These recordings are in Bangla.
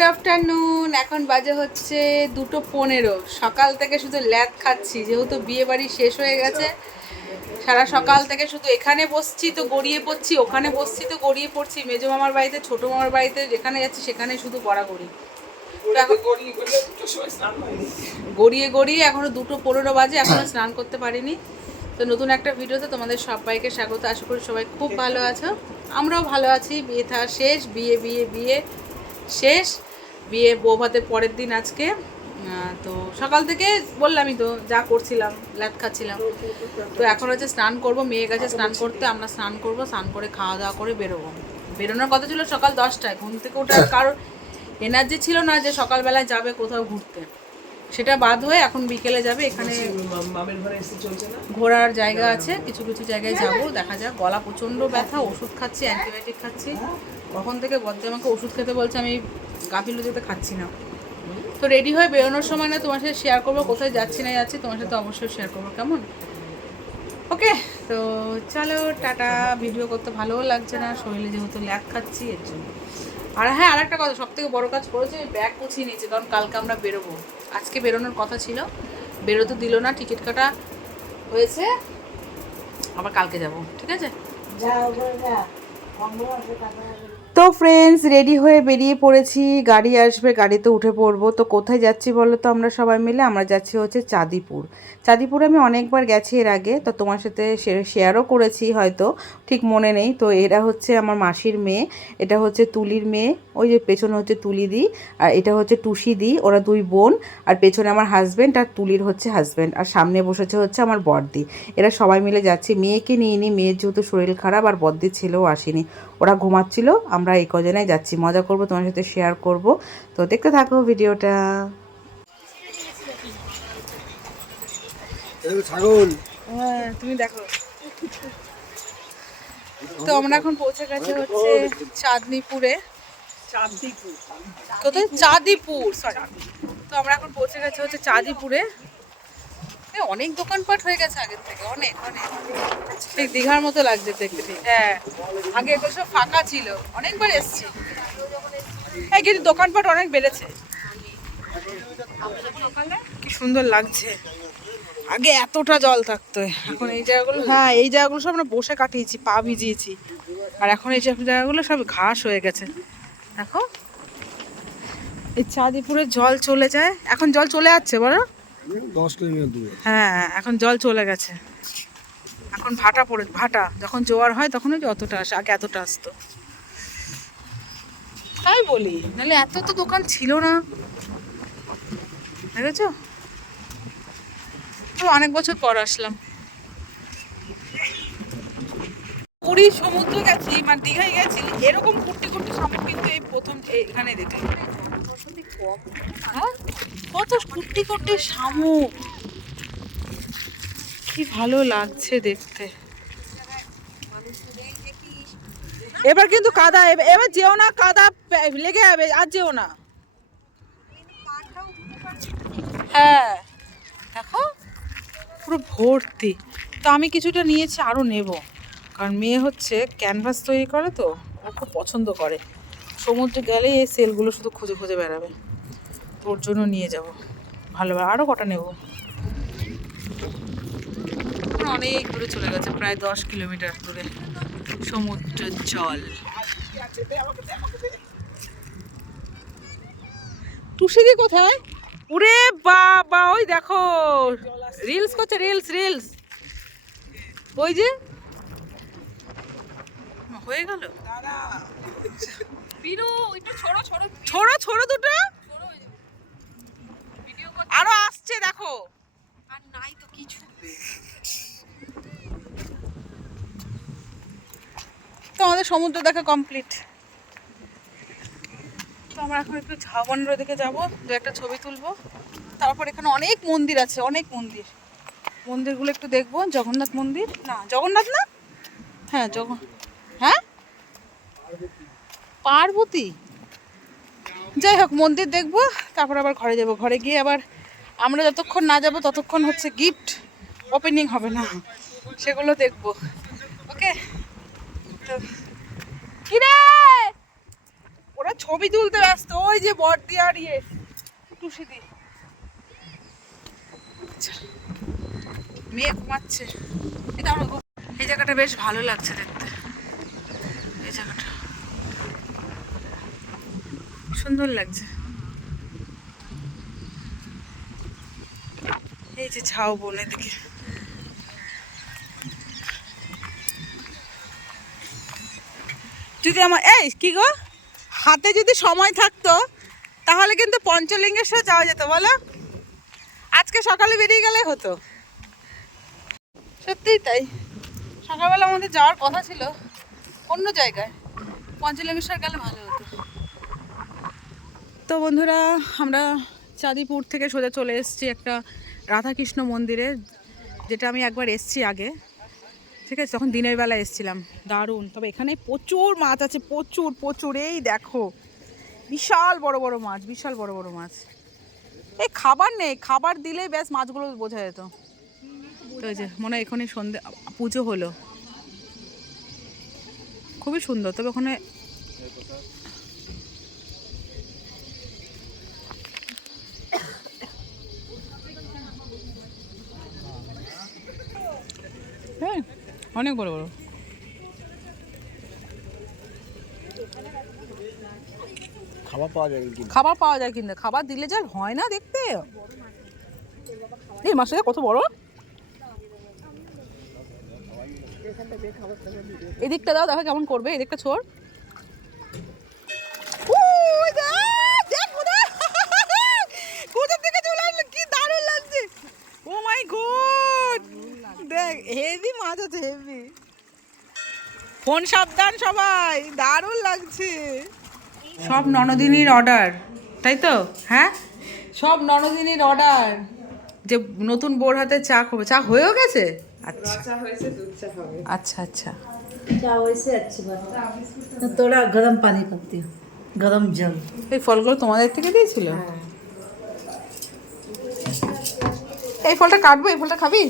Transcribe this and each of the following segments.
Good afternoon. এখন বাজে হচ্ছে 2:15। সকাল থেকে শুধু ল্যাদ খাচ্ছি, যেহেতু বিয়ে বাড়ি শেষ হয়ে গেছে। সারা সকাল থেকে শুধু এখানে বসছি তো গড়িয়ে পড়ছি, ওখানে বসছি তো গড়িয়ে পড়ছি, মেজো মামার বাড়িতে ছোটো মামার বাড়িতে, যেখানে যাচ্ছি সেখানে শুধু গড়াগড়ি। গড়িয়ে গড়িয়ে এখনো 2:15 বাজে, এখনো স্নান করতে পারিনি। তো নতুন একটা ভিডিওতে তোমাদের সবাইকে স্বাগত। আশা করি সবাই খুব ভালো আছো, আমরাও ভালো আছি। বিয়ে থা শেষ, বিয়ে বিয়ে বিয়ে শেষ। বিয়ে বৌভাতের পরের দিন আজকে। তো সকাল থেকে বললামই তো যা করছিলাম, ল্যাদ খাচ্ছিলাম। তো এখন হচ্ছে স্নান করব, মেয়ে গেছে স্নান করতে, আমরা স্নান করব, স্নান করে খাওয়া দাওয়া করে বেরোবো। বেরোনোর কথা ছিল সকাল 10টায়, ঘুম থেকে ওঠার কারোর এনার্জি ছিল না যে সকালবেলায় যাবে কোথাও ঘুরতে। সেটা বাদ হয়ে এখন বিকেলে যাবে। এখানে ঘোরার জায়গা আছে, কিছু কিছু জায়গায় যাব, দেখা যাক। গলা প্রচণ্ড ব্যথা, ওষুধ খাচ্ছি, অ্যান্টিবায়োটিক খাচ্ছি। কখন থেকে বদ্দে আমাকে ওষুধ খেতে বলছে, আমি গাফিলতি যেতে খাচ্ছি না। তো রেডি হয়ে বেরোনোর সময় না তোমার সাথে শেয়ার করবো কোথায় যাচ্ছি না যাচ্ছি, তোমার সাথে অবশ্যই শেয়ার করবো, কেমন? ওকে, তো চলো টাটা। ভিডিও করতে ভালোও লাগছে না, শরীরে যেহেতু ল্যাদ খাচ্ছি এর জন্য। আর হ্যাঁ, আরেকটা কথা, সব থেকে বড়ো কাজ করেছে, ব্যাগ গুছিয়ে নিয়েছি, কারণ কালকে আমরা বেরোবো। আজকে বেরোনোর কথা ছিল, বেরোতে দিল না, টিকিট কাটা হয়েছে, আবার কালকে যাব, ঠিক আছে? তো ফ্রেন্ডস, রেডি হয়ে বেরিয়ে পড়েছি, গাড়ি আসবে, গাড়িতে উঠে পড়বো। তো কোথায় যাচ্ছি বলো তো আমরা সবাই মিলে? আমরা যাচ্ছি হচ্ছে চাঁদিপুর। চাঁদিপুরে আমি অনেকবার গেছি এর আগে, তো তোমার সাথে শেয়ারও করেছি, হয়তো ঠিক মনে নেই। তো এরা হচ্ছে আমার মাসির মেয়ে, এটা হচ্ছে তুলির মেয়ে, ওই যে পেছনে হচ্ছে তুলি দি, আর এটা হচ্ছে টুসি দি, ওরা দুই বোন। আর পেছনে আমার হাজব্যান্ড, আর তুলির হচ্ছে হাজব্যান্ড, আর সামনে বসেছে হচ্ছে আমার বড়দি। এরা সবাই মিলে যাচ্ছি। মেয়েকে নিয়ে নিই, মেয়ের যেহেতু শরীর খারাপ, আর বড়দির ছেলেও আসেনি, ওরা ঘুমাচ্ছিল। আমরা এই কজনেই যাচ্ছি, মজা করব, তোমার সাথে শেয়ার করব। তো দেখতে থাকো ভিডিওটা। ছাগল, হ্যাঁ তুমি দেখো। তো আমরা এখন পৌঁছে গেছে হচ্ছে চাঁদনীপুরে। কোথায়? চাঁদিপুর, সরি। তো আমরা এখন পৌঁছে গেছে হচ্ছে চাঁদিপুরে। অনেক দোকানপাট হয়ে গেছে আগের থেকে, অনেক অনেক, ঠিক দীঘার মতো লাগছে দেখতে। ঠিক, হ্যাঁ, আগে এগুলো সব ফাঁকা ছিল, অনেকবার এসছি। হ্যাঁ, কিন্তু দোকানপাট অনেক বেড়েছে। কি সুন্দর লাগছে। আগে এতটা জল থাকতো, এখন এই জায়গাগুলো, হ্যাঁ এই জায়গাগুলো সব আমরা বসে কাটিয়েছি, পা ভিজিয়েছি। আর এখন এই সব জায়গাগুলো সব ঘাস হয়ে গেছে। দেখো, এই চাঁদিপুরে জল চলে যায়, এখন জল চলে যাচ্ছে বলো। 10 কিলোমিটার দূরে। হ্যাঁ, এখন জল চলে গেছে। এখন ভাটা পড়ে, ভাটা যখন জোয়ার হয় তখন ওই অতটা আসে, আগে এতটা আসতো। তাই বলি, নাহলে এত তো দোকান ছিল না, দেখেছো? তো অনেক বছর পর আসলাম। পুরী সমুদ্র গেছি, মানে দীঘায় গেছি, এরকম কুট্টি কুট্টি শামুক কিন্তু এই প্রথম এখানে দেখলাম। হ্যাঁ, কত কুট্টি কুট্টি শামুক, কি ভালো লাগছে দেখতে। এবার কিন্তু কাদা, এবার যেও না, কাদা লেগে যাবে, আর যেও না। হ্যাঁ দেখো, পুরো ভর্তি। তো আমি কিছুটা নিয়েছি, আরও নেব, কারণ মেয়ে হচ্ছে ক্যানভাস তৈরি করে, তো ও খুব পছন্দ করে। সমুদ্রে গেলেই এই সেলগুলো শুধু খুঁজে খুঁজে বেড়াবে, তোর জন্য নিয়ে যাব। ভালো, আরও কটা নেব। অনেক দূরে চলে গেছে, প্রায় 10 কিলোমিটার দূরে সমুদ্রের জল। টুসিদি কোথায়? উরে বাবা, ওই দেখো রিলস করছে, রিলস রিলস। ওই যে হয়ে গেল, ছোড়ো ছোড়ো দুটো, আরো আসছে দেখো। আর নাই তো কিছু। তো আমাদের সমুদ্র দেখা কমপ্লিট। তো আমরা এখন একটু ঝাউবনের দিকে যাবো, দু একটা ছবি তুলবো। তারপর এখানে অনেক মন্দির আছে, অনেক মন্দির, মন্দিরগুলো একটু দেখবো। জগন্নাথ মন্দির, না জগন্নাথ না, হ্যাঁ হ্যাঁ পার্বতী, যাই হোক মন্দির দেখবো। তারপর আবার ঘরে যাব, ঘরে গিয়ে আবার আমরা যতক্ষণ না যাব ততক্ষণ হচ্ছে গিফট ওপেনিং হবে না, সেগুলো দেখবো। ওকে, তো কি রে, ওরা ছবি তুলতে ব্যস্ত। ওই যে বড়দি আর টুসিদি। মেয়ে ঘুমাচ্ছে। এই জায়গাটা বেশ ভালো লাগছে দেখতে। এই জায়গাটা সুন্দর লাগছে। এই যে ঝাউ বন এদিকে। যদি আমার এই কি গো, হাতে যদি সময় থাকতো তাহলে কিন্তু পঞ্চলিঙ্গেশ্বর যাওয়া যেত বলো। আজকে সকালে বেরিয়ে গেলে হতো। সত্যিই তাই, সকালবেলা আমাদের যাওয়ার কথা ছিল অন্য জায়গায়, পঞ্চলিঙ্গেশ্বর গেলে ভালো হতো। তো বন্ধুরা, আমরা চাঁদিপুর থেকে সোজা চলে এসেছি একটা রাধাকৃষ্ণ মন্দিরে, যেটা আমি একবার এসেছি আগে, ঠিক আছে, তখন দিনের বেলা এসেছিলাম। দারুণ। তবে এখানে প্রচুর মাছ আছে, প্রচুর প্রচুর। এই দেখো বিশাল বড় বড় মাছ, বিশাল বড় বড় মাছ। এই খাবার নেই, খাবার দিলেই ব্যাস মাছগুলো বোঝা যেত। তো এই যে মনে হয় এখানে সন্ধে পুজো হলো, খুবই সুন্দর। তবে ওখানে হ্যাঁ অনেক বড় বড়। খাবার পাওয়া যায় কিন্তু খাবার পাওয়া যায়, কিন্তু খাবার দিলে যা হয় না দেখতে। এই মাছটা কত বড়। এদিকটা দাও, দেখো কেমন করবে। এদিকটা ছোড়। কি দারুণ লাগছে। ও মাই গড, দেখ হেভি মাছ আছে, হেভি। ফোন সাবধান সবাই, দারুণ লাগছে। সব ননদিনীর অর্ডার, তাই তো? হ্যাঁ, সব ননদিনীর অর্ডার। যে নতুন বোর হাতে চা খাবে। চা হয়েও গেছে? আচ্ছা আচ্ছা আচ্ছা। क्या वैसे अच्छी बात है, थोड़ा गर्म पानी करती हूँ, गर्म जल। এই ফলগুলো তোমাদের থেকে দিয়েছিল? এই ফলটা কাটবো, এই ফলটা খাবি?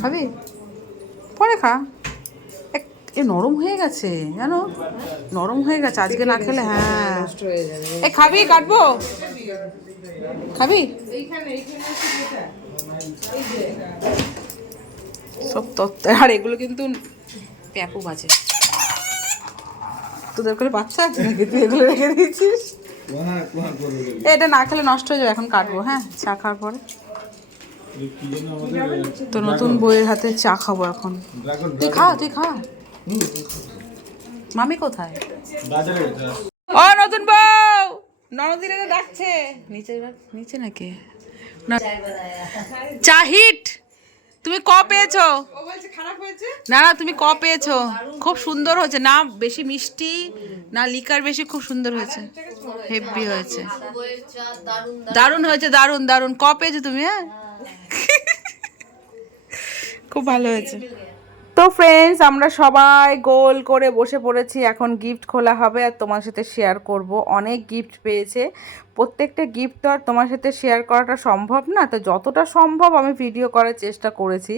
খাবি? পরে খা। এ নরম হয়ে গেছে জানো, নরম হয়ে গেছে আজকে না খেলে। হ্যাঁ এই খাবি? কাটবো, খাবি? সব তত্ত্ব। আর এগুলো কিন্তু প্যাপু বাজে। তোদের করে বাচ্চা আছে নাকি, তুই এগুলো রেখে দিয়েছিস? এটা না খেলে নষ্ট হয়ে যাবে। এখন কাটবো, হ্যাঁ, চা খাওয়ার পরে। তো নতুন বইয়ের হাতে চা খাবো এখন। তুই খা, তুই খা। মামি কোথায়? ও নতুন বউ, ননদিনীরা ডাকছে। নিচে নিচে নাকি না? চা হিট। তুমি ক পেয়েছো? না না, তুমি ক পেয়েছো? খুব সুন্দর হয়েছে না, বেশি মিষ্টি না লিকার বেশি, খুব সুন্দর হয়েছে, হেভি হয়েছে, দারুণ হয়েছে, দারুণ দারুণ। ক পেয়েছো তুমি? হ্যাঁ খুব ভালো হয়েছে। তো ফ্রেন্ডস, আমরা সবাই গোল করে বসে পড়েছি। এখন গিফট খোলা হবে আর তোমার সাথে শেয়ার করব। অনেক গিফট পেয়েছে, প্রত্যেকটা গিফট তো আর তোমার সাথে শেয়ার করাটা সম্ভব না। তো যতটা সম্ভব আমি ভিডিও করার চেষ্টা করেছি।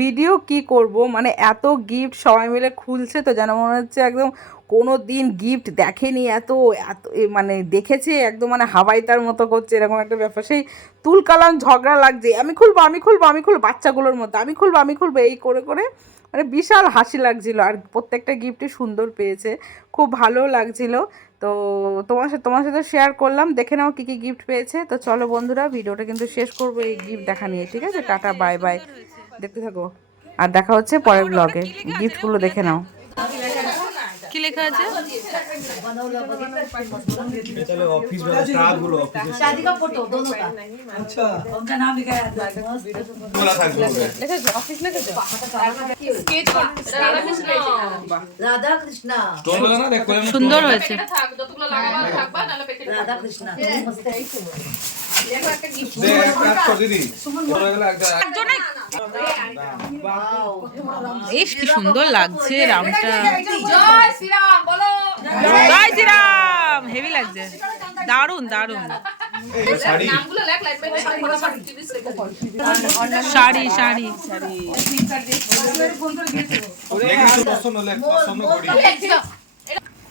ভিডিও কি করব, মানে এত গিফট সবাই মিলে খুলছে তো যেন মনে হচ্ছে একদম কোনো দিন গিফট দেখেনি, এত এত মানে দেখেছে একদম, মানে হাওয়াই তার মতো করছে, এরকম একটা ব্যাপার। সেই তুলকালাম ঝগড়া লাগছে, আমি খুলবো আমি খুলবো আমি খুলবো, বাচ্চাগুলোর মতো আমি খুলবো আমি খুলবো, এই করে করে মানে বিশাল হাসি লাগছিল। আর প্রত্যেকটা গিফটই সুন্দর পেয়েছে, খুব ভালো লাগছিল। তো তোমার সাথে শেয়ার করলাম, দেখে নাও কী কী গিফট পেয়েছে। তো চলো বন্ধুরা, ভিডিওটা কিন্তু শেষ করবো এই গিফট দেখা নিয়ে, ঠিক আছে? টাটা বাই বাই, দেখতে থাকো আর দেখা হচ্ছে পরের ব্লগে। গিফটগুলো দেখে নাও। কি লেখা আছে? चलो ऑफिस वाला स्टाफ बोलो ऑफिस शादी का फोटो दोनों का, अच्छा उनका नाम लिखा है। बोला था লেখেছো? অফিস লেখেছো? राधा कृष्णा, स्टोन वाला ना देख कोलम সুন্দর হয়েছে। राधा कृष्णा दे काट कर दीदी बोला वाला একটা বেশ কি সুন্দর লাগছে রামটা। জয় শ্রীরাম বলো। জয় শ্রীরাম, হেভি লাগছে, দারুণ দারুণ। শাড়ি নামগুলো লেখ লাইট বাই শাড়ি শাড়ি শাড়ি। लेकिन तो पसंद लेख पसंद करी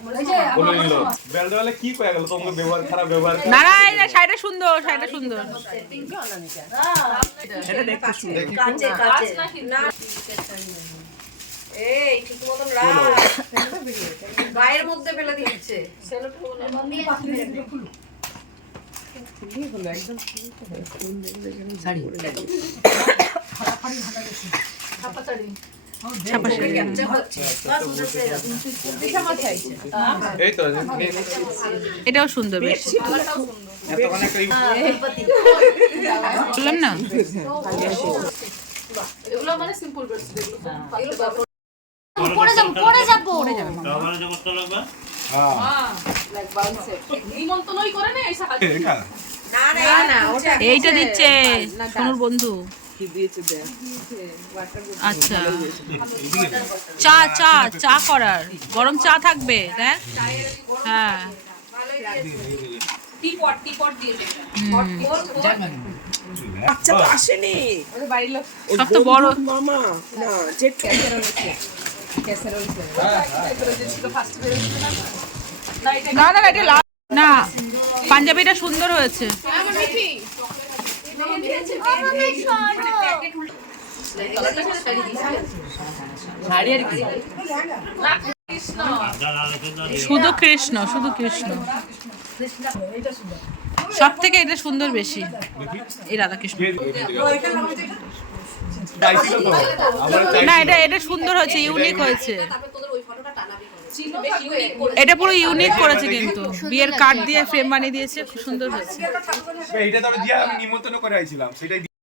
বলে নিল বেলডালে কি কয়ে গেল তোমাকে ব্যবহার খারাপ ব্যবহার না না এই যে শাড়িটা সুন্দর, শাড়িটা সুন্দর। কাছে কাছে না এই ঠিক মতন রাখ গায়ের মধ্যে ফেলে দিচ্ছে ছাপা শাড়ি। এই তো এটাও সুন্দর বেশ, এতক্ষণ একটা বললাম না। এগুলো মানে সিম্পল ড্রেস এগুলো নিমন্ত্রণই করে না এইসব এইটা দিচ্ছে সোনুর বন্ধু। আচ্ছা চা চা চা করার, গরম চা থাকবে দেখ। হ্যাঁ টিপট দিয়েছে বাচ্চা তো আসেনি সব তো বড়। মামা না যে না না এটা লাল না, পাঞ্জাবিটা সুন্দর হয়েছে। শুধু কৃষ্ণ, শুধু কৃষ্ণ। সব থেকে এটা সুন্দর বেশি, এই রাধাকৃষ্ণ। চাইছিল তো আমার না এটা এটা সুন্দর হয়েছে, ইউনিক হয়েছে। তোদের ওই ফটোটা টানাবি করে এটা পুরো ইউনিক করেছে, কিন্তু বিয়ের কার্ড দিয়ে ফ্রেম বানিয়ে দিয়েছে, খুব সুন্দর হয়েছে। এইটা তবে দিয়া আমি নিমন্ত্রণ করে আইছিলাম সেটাই